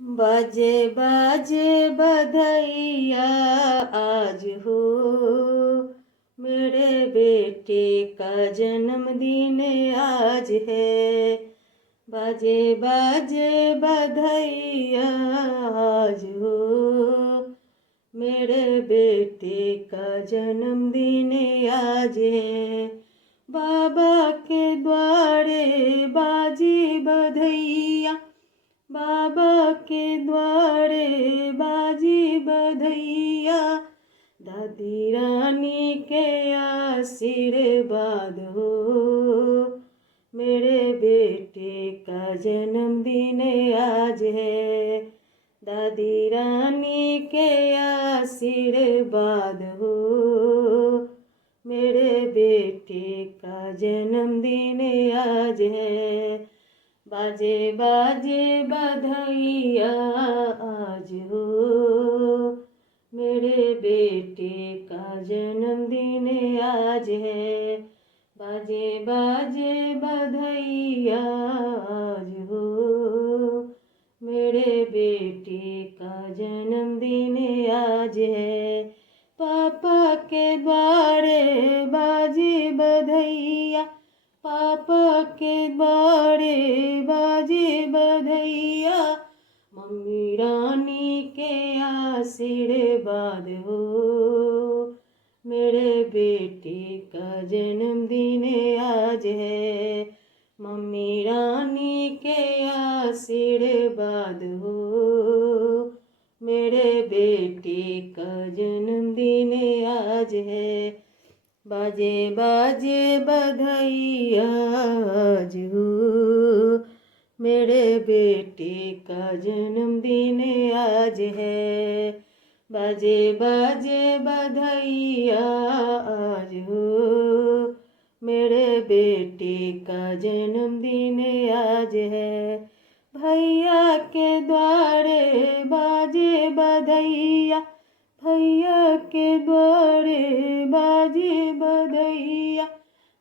बाजे बाजे बधैया आज हो, मेरे बेटे का जन्मदिन आज है। बाजे बाजे बधैया आज हो, मेरे बेटे का जन्मदिन आज है। बाबा के द्वारे बाजी बधैया, बाबा के द्वारे बाजी बधैया, दादी रानी के आशीर्वाद हो, मेरे बेटे का जन्मदिन आज है। दादी रानी के आशीर्वाद हो, मेरे बेटे का जन्मदिन आज है। बाजे बाजे बधैया आज हो, मेरे बेटे का जन्मदिन आज है। बाजे बाजे बधैया आज हो, मेरे बेटे का जन्मदिन आज है। पापा के द्वारे बाजे बधैया, पापा के द्वारे बाजे बधैया, मम्मी रानी के आशीर्वाद हो, मेरे बेटे का जन्मदिन आज है। मम्मी रानी के आशीर्वाद हो, मेरे बेटे का जन्मदिन आज है। बाजे बाजे बधैया आज हो, मेरे बेटे का जन्मदिन आज है। बाजे बाजे बधैया आज हो, मेरे बेटे का जन्मदिन आज है। भैया के द्वारे बाजे बधैया, भैया के द्वारे बाजे बधैया,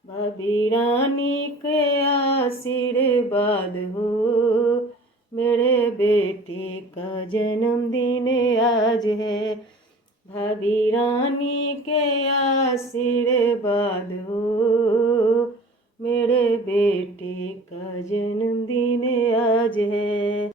भाभी रानी के आशीर्वाद हो, मेरे बेटे का जन्मदिन आज है। भाभी रानी के आशीर्वाद हो, मेरे बेटे का जन्मदिन आज है।